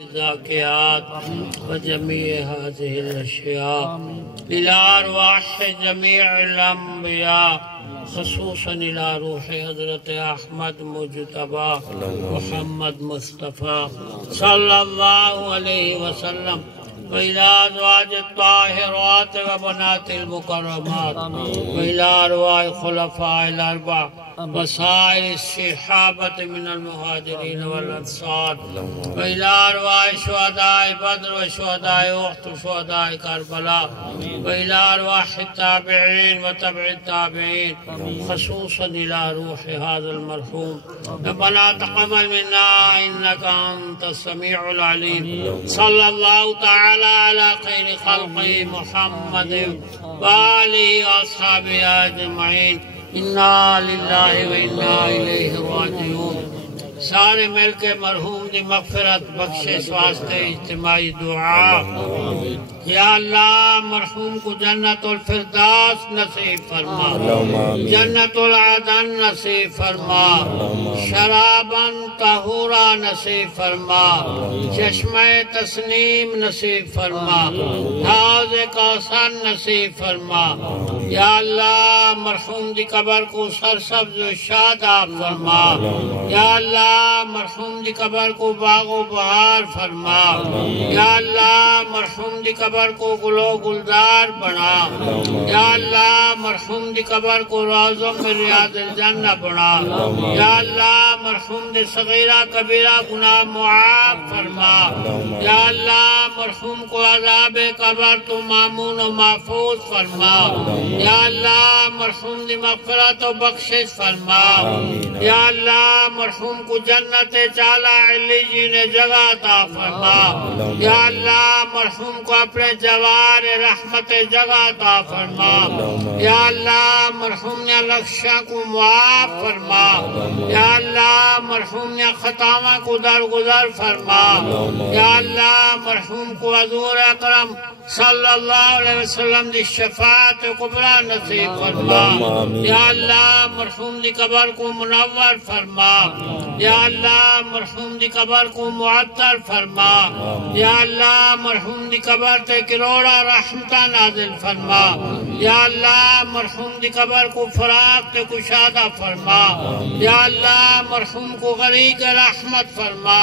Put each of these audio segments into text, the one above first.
الزاكيات وجميع هذه الأشياء إلى أرواح جميع الأنبياء خصوصا إلى روح حضرت أحمد مجتبى محمد مصطفى صلى الله عليه وسلم وإلى أزواج الطاهرات وبنات المكرمات وإلى أرواح خلفاء الأربعة وسائر الصحابة من المهاجرين والأنصار وإلى أرواح شهداء بدر وشهداء أحد وشهداء كربلاء وإلى أرواح التابعين وتبع التابعين خصوصا إلى روح هذا المرحوم ربنا تقبل منا إنك أنت السميع العليم صلى الله تعالى على خير خلقه محمد وآله وأصحابه أجمعين إنا لله وإنا إليه راجعون سارے مل کے مرحوم دی مغفرت بخشش واسطے اجتماعی دعا یا اللہ مرحوم کو جنت الفردوس نصیب فرما جنت العدن نصیب فرما شرابا طہورا نصیب فرما چشمہ تسنیم نصیب فرما حوض کوثر نصیب فرما یا اللہ مرحوم دی قبر کو سرسبز و شاداب فرما یا اللہ مرحوم دی قبر کو باغ و بہار فرما یا اللہ مرحوم دی قبر کو گلو گلدار بنا یا اللہ مرحوم دی قبر کو روضوں میں ریاض الجنہ بنا یا اللہ مرحوم دی صغیرہ کبیرہ گناہ معاف فرما یا اللہ مرحوم کو عذاب قبر تو مامون و محفوظ فرما یا اللہ مرحوم دی مغفرت و بخشش فرما یا اللہ مرحوم کو جنت چالا علیین جگہ عطا فرما یا اللہ مرحوم کو اپنے جوار رحمت جگہ عطا فرما یا اللہ مرحوم نے لخشہ کو معاف فرما یا اللہ مرحوم نے خطاوہ کو درگزر فرما یا اللہ مرحوم کو حضور اکرم صلی اللہ علیہ وسلم دی شفاعت کبریٰ نصیب فرما یا اللہ مرحوم دی قبر کو منور فرما یا اللہ مرحوم دی قبر کو معطر فرما یا اللہ مرحوم دی قبر تے کروڑا رحمتہ نازل فرما یا اللہ مرحوم دی قبر کو فراغ تے کشادہ فرما یا اللہ مرحوم کو غریق رحمت فرما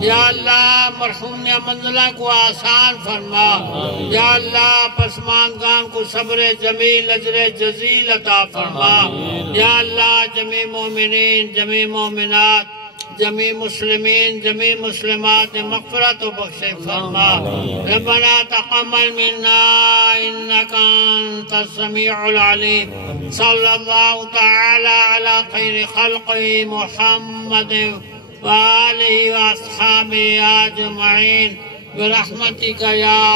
یا اللہ مرحوم نے منزلہ کو آسان فرما یا اللہ پسماندگان کو صبر جمیل اجر جزیل عطا فرما یا اللہ جمیع مومنین جمیع مومنات جمیع مسلمین جمیع مسلمات مغفرت و بخشش فرما ربنا تقبل منا انك انت السميع العليم صلى الله تعالى على خير خلقه محمد وآله وأصحابه أجمعين برحمتك يا